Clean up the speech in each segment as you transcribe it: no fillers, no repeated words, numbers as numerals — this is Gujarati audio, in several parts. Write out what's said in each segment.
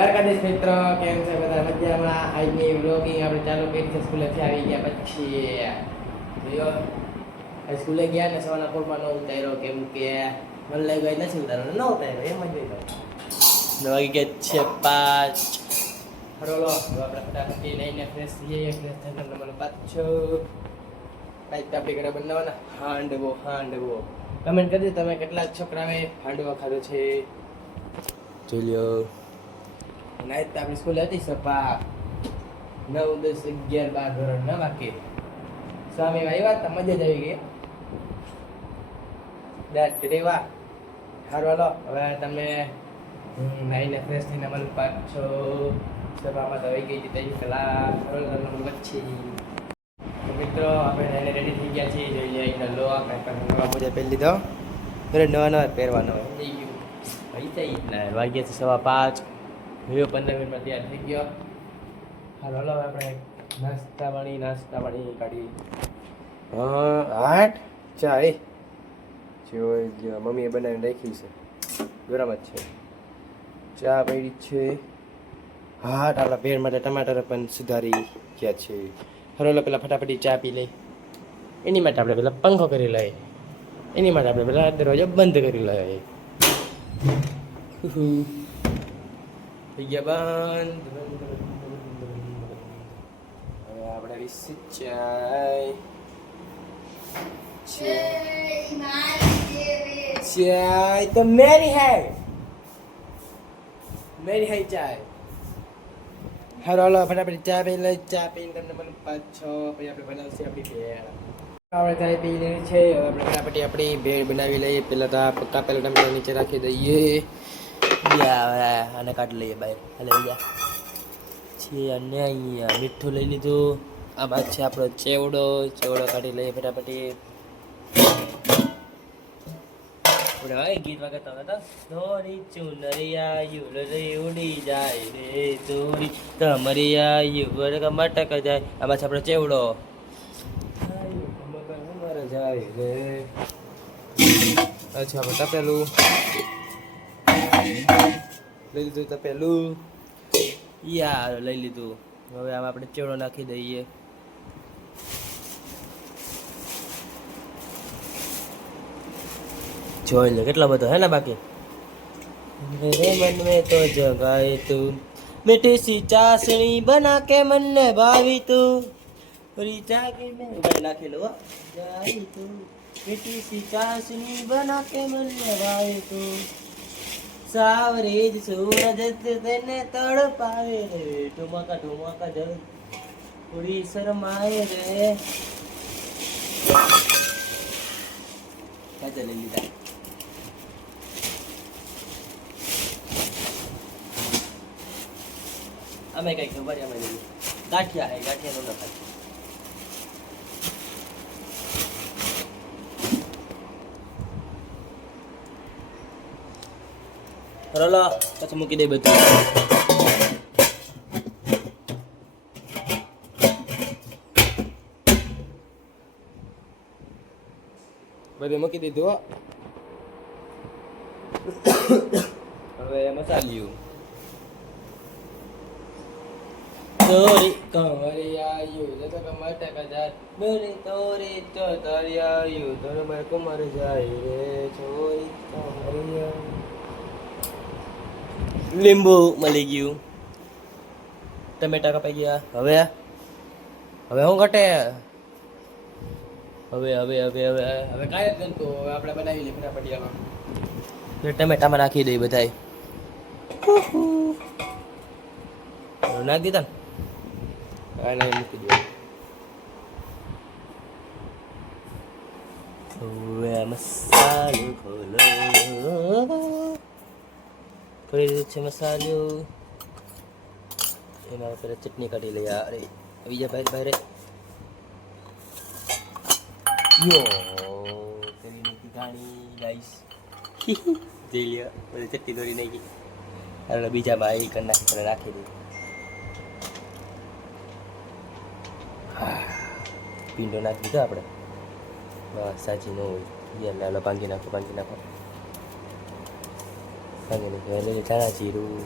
દ્વારકાધીશ મિત્રો કેમ છે બધા મજામાં? આજની વ્લોગિંગ આપણે ચાલુ કરી છે સ્કૂલેથી આવી ગયા પછી જો સ્કૂલે ગયા ને સવારના પોરમાં ન ઉતાર્યો કેમ કે મને લાગ્યું નથી ઉતારવાનો ન ઉતાર્યો એમ જ નહીં વાગી ગયા છે 5 હરોલો આપણે ફટાફટ લઈને ફ્રેશ થઈએ ફ્રેશ થઈને મને પાછો કાંઈક આપણી ઘરે બનાવવાના હાંડવો કમેન્ટ કરજો તમે કેટલા છોકરાએ હાંડવો ખાધો છે જોઈ લ્યો નાઈટ તો આપણી સ્કૂલ હતી સપા 9, 10, 11, 12 ધોરણ ના બાકી સ્વામી આવ્યા તો મજા જ આવી ગઈ દાટ રેવા હારવાલો હવે તમે નાઈને ફ્રેશ થઈને મને પાછો સભામાં તો આવી ગઈ હતી તેની કલાક પછી મિત્રો આપણે નાઈને રેડી થઈ ગયા છીએ જોઈ લઈએ અહીંનો લો કાંઈ નવા મોજા પહેરી લીધો નવા પહેરવાનો થઈ ગયું ભાઈ થઈ વાગ્યા છે 5:15 15 મિનિટમાં તૈયાર થઈ ગયો હાલ હલો આપણે નાસ્તા પાણી કાઢી 8 ચાય જો મમ્મીએ બનાવીને રાખી છે ગરમ જ છે ચા પડી છે આપણા ભેળ માટે ટમાટર પણ સુધારી ગયા છે હરોલો પેલા ફટાફટી ચા પી લઈ એની માટે આપણે પેલા પંખો કરી લઈએ એની માટે આપણે પેલા દરવાજો બંધ કરી લઈએ થઈ ગયા બંધ હવે આપણે વિશે चाय तो मेरी है चाय हलो फटाफट ચા પી લઈ ચા પીને તમને મને પાછો પછી આપણે બનાવશે આપણી ભેળ આપણે ચાય પી લેવી છે હવે આપણે ફટાફટ આપણી ભેળ બનાવી લઈએ પહેલાં તો કાપેલા ટમેટા નીચે રાખી દઈએ અને કાઢી લઈએ બહાર હાલે બીજા છે અને અહીંયા મીઠું લઈ લીધું આમાં છે આપણો ચેવડો કાઢી લઈએ ફટાફટી ગીત વગાડતા હતા દોરી ચુનરિયા યુલરે ઉડી જાય રે દોરી તમરિયા યુવર મટક જાય આમાં છે આપણો ચેવડો જાય રે અચ્છા આપણે તપેલું લઈ લીધું તપેલું લઈ લીધું હવે આમાં આપણે ચેવડો નાખી દઈએ જોઈ લે કેટલા બધો હે ને બાકી मेरे मन में तो जगाए तू मीठी सी चाशनी बना के मन ने भावी तू पूरी जागी में बना के लो जाई तू मीठी सी चाशनी बना के मन ने भावी तू सावरेज सूरज तेने तड़पाए रे ठुमका जल पूरी शर्माए रे क्या चले लीधा અમે કઈ ખબર અમે ગાંઠિયા નો નખાય હલો પછી મૂકી દે બધું મૂકી દીધું હવે મસાલિયું તોરી કમરિયાયુ જતો કમટક જાય બોલી તોરી તો તરિયાયુ ધર્મર કુમાર જાય રે છોરી કમરિયા લીંબુ મળી ગયું ટમેટા કપાઈ ગયા હવે શું ઘટે હવે કાંઈ જ નતું હવે આપણે બનાવી લઈએ ફટાફટ આમાં ટમેટામાં નાખી દઈએ બધાય નાખી દીધા ને મૂકી દો હવે મસાલો ખોલો ખોલી દીધું છે મસાલો એમાં પેલા ચટણી કાઢી લઈએ અરે બીજા બહાર કરી નાખી ગાણી ગાઈસ જઈ લ્યો બધી ચટણી દોરી નાખી હવે બીજામાં એ કરી નાખી રાખી દીધું પીંડો નાખી દીધો આપણે બસ સાચી ન હોય લાલો ભાંગી નાખો ભાંગી નાખો ધાણા જીરું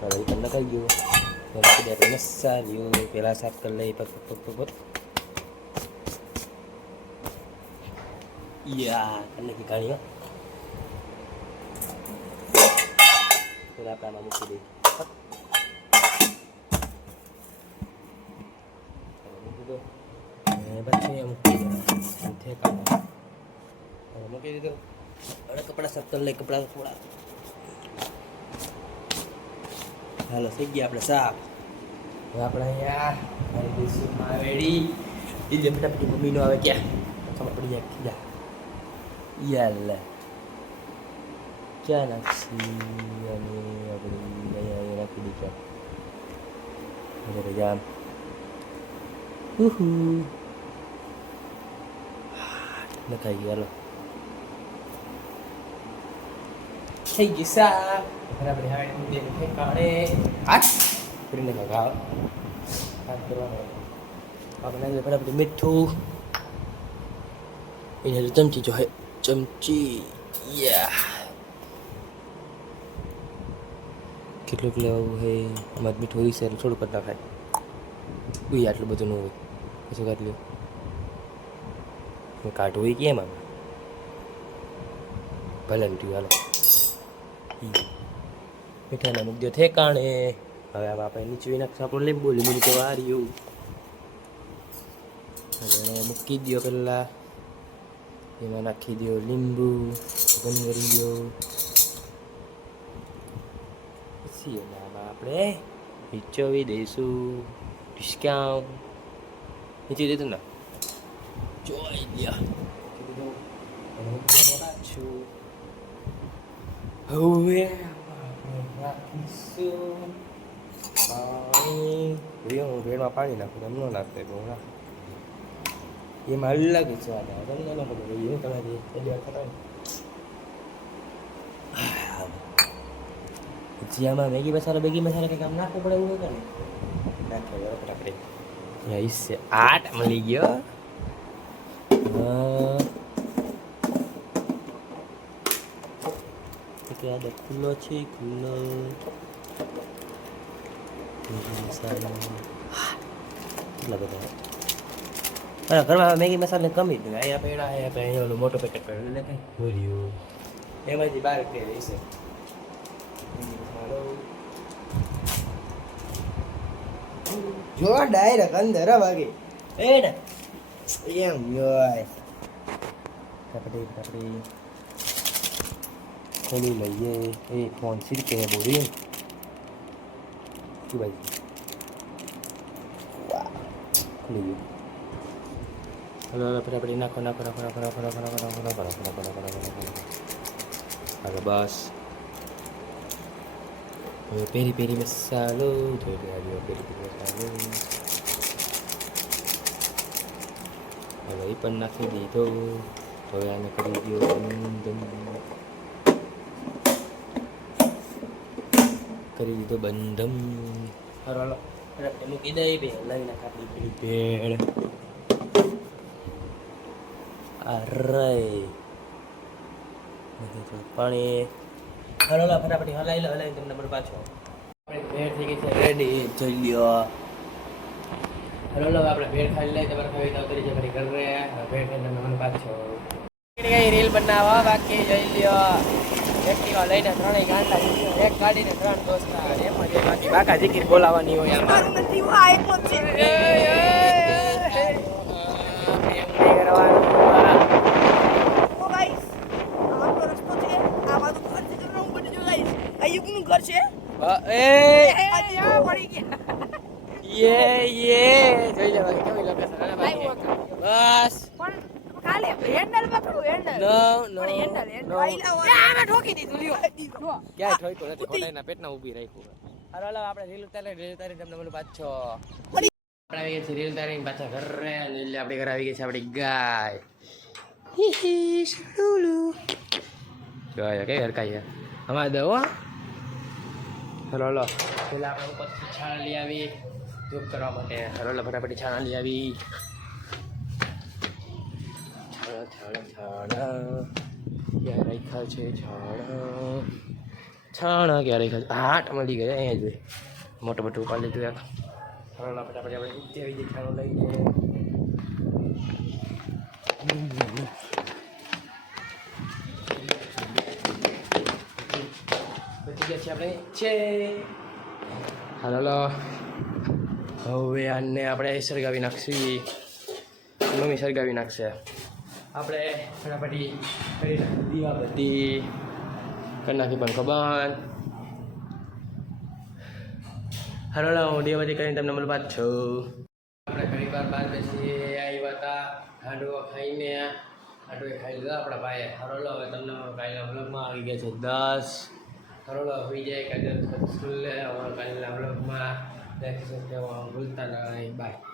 હવે એ પણ લખાઈ ગયું. મૂકી દે આપણે મસાલ્યું. પહેલાં સાફ કરી લઈએ પગ. યા કરીને કાઢીઓ. પહેલાં આપણે આમાં મૂકી દઈએ. પછી મૂકી દીધું. મૂકી દીધું. હવે કપડાં સાફ કરી લઈએ. કપડાં થોડા હાલો થઈ ગયા આપણે સાફ. હવે આપણે અહીંયા મારી દેશમાં આવેડી દીદી ફટાફટ મમ્મીનો આવે ક્યાં ખબર પડી જાય ખીજા યાલ ક્યાં નાખી અને આપણે અહીંયા રાખી દીધા હવે જામ નખાઈ ગયો હાલો થઈ ગઈ સાફ બરાબર. હવે ઠેકાણે હાથ કરીને લગાવ હાથ કરવાનો આપણે બરાબર મીઠું એને ચમચી જો હે ચમચી યા કેટલુંક લેવું હે આમાં મીઠું હોય છે એટલે થોડુંક જ નાખાય. ઉઈ આટલું બધું ન હોય પછી કાઢ લ્યો કાઢવું હોય કેમ આમ ભલે મીઠું હાલો મીઠાના મૂકી દો ઠેકાણે. હવે આમાં આપણે નીચે નાખશું આપણું લીંબુ નીચે વાર્યું હવે મૂકી દો પહેલાં એમાં નાખી દો લીંબુ ગંગરીઓ પછી એનામાં આપણે નીચોવી દઈશું ડિસ્કાઉન્ટ નીચે દીધું ને જોઈ દો પાછું હવે રાખીશું પાણી ભેળમાં પાણી નાખું એમ ન નાખતા બહુ ના એમાં અલગ સ્વાદ આવે તમને ન ખબર એવું તમારી પહેલી વાર ખબર પછી આમાં મેગી મસાલા કંઈક આમ નાખવું પડે એવું હોય ને નાખે બરાબર આપણે ઈસે આટ મળી ગયો ada ખુલ્લો છે ખુલ્લો મસાલો કેટલા બધા હા ઘરમાં મેગી મસાલા કમી જ અહીંયા પેડા અહીંયા ઓલું મોટો પેકેટ પડ્યું એટલે કઈ ભર્યું એમાંથી બહાર કે રહેશે જો ડાયરેક્ટ અંદર વાગે એ ને એમ યોય કપડી खोली लइए ए फोन सिर के बोली की भाई खुली हेलो फटाफट नाखो हेलो बस पेरी पेरी मसालो पेरी मसालो હવે એ પણ નાખી દીધો હવે આને કરી દો કરી દીધો બંધમ હાલો મૂકી દઈ બે લઈ નાખી પેલી ભેળ અરે પાણી હાલો ફટાફટ હલાવી તમને નંબર પાછો ભેળ થઈ ગઈ છે રેડી જોઈ લ્યો હાલો આપણે ભેળ ખાઈ લઈએ તમારે ખાવી તો કરી છે મારી ઘરે ભેળ ખાઈ તમને મને પાછો રીલ બનાવવા બાકી જોઈ લ્યો એક્ટિવા લઈને ત્રણેય ગાંડા એક ગાડીને ત્રણ દોસ્તા એમાં જે બાકી બાકા જીકીર બોલાવાની હોય આમાં નથી આ એક જ છે ઓ ગાઈસ આપણો રસ્તો છે આ બાજુ ઘર છે તો હું બની જો ગાઈસ આયુકનું ઘર છે એ આ પડી ગયા જોઈ લે બાકી કેવી લોકેશન આના બાકી બસ પણ કાલે હેન્ડલ પકડું હેન્ડલ નો હેન્ડલ આમે ઠોકી દીધું લ્યો ક્યાં ઠોક્યો નથી ખોટાના પેટના ઊભી રાખ્યું હાલો આપણે રીલ ઉતારી તમને મને પાછો આપણે આવી ગયા છે રીલ ઉતારીને પાછા ઘરે અને આપણે ઘરે આવી ગયા છે આપણી ગાય હી શરૂલુ જોયા કે હરકાય અમાર દો હાલો પેલા આપણે ઉપર છાણા લઈ આવી જોબ કરવા માટે હાલો ફટાફટ છાણા લઈ આવી છાણા ક્યાં રાખ્યા છે છાણા છાણા ક્યારે ખાય હાટ મળી ગયા અહીંયા જોઈ મોટું મોટું ઉપાડી લીધું યાર હરોલા ફટાફટ આપણે ઉઠી આવી જઈએ છાણું લઈ જઈએ બચી ગયા છે આપણે છે હાલો હવે આને આપણે સળગાવી નાખશી મમ્મી સળગાવી નાખશે આપણે ફટાફટી કરી નાખી દીવા બધી કરી નાખી પણ ખબર હરોલા હું દીવા બધી કરીને તમને મળવા જ છું આપણે ઘણી વાર બહાર બેસી આવ્યા હતા હાંડવો ખાઈને હાંડવો ખાઈ લીધા આપણા ભાઈએ હરોલો હવે તમને કાલના વ્લોગમાં આવી ગયા છે 10 હરોલો હોઈ જાય કાલે સ્કૂલે કાલના વ્લોગમાં દેખી શકते हो भूलता नहीं बाय।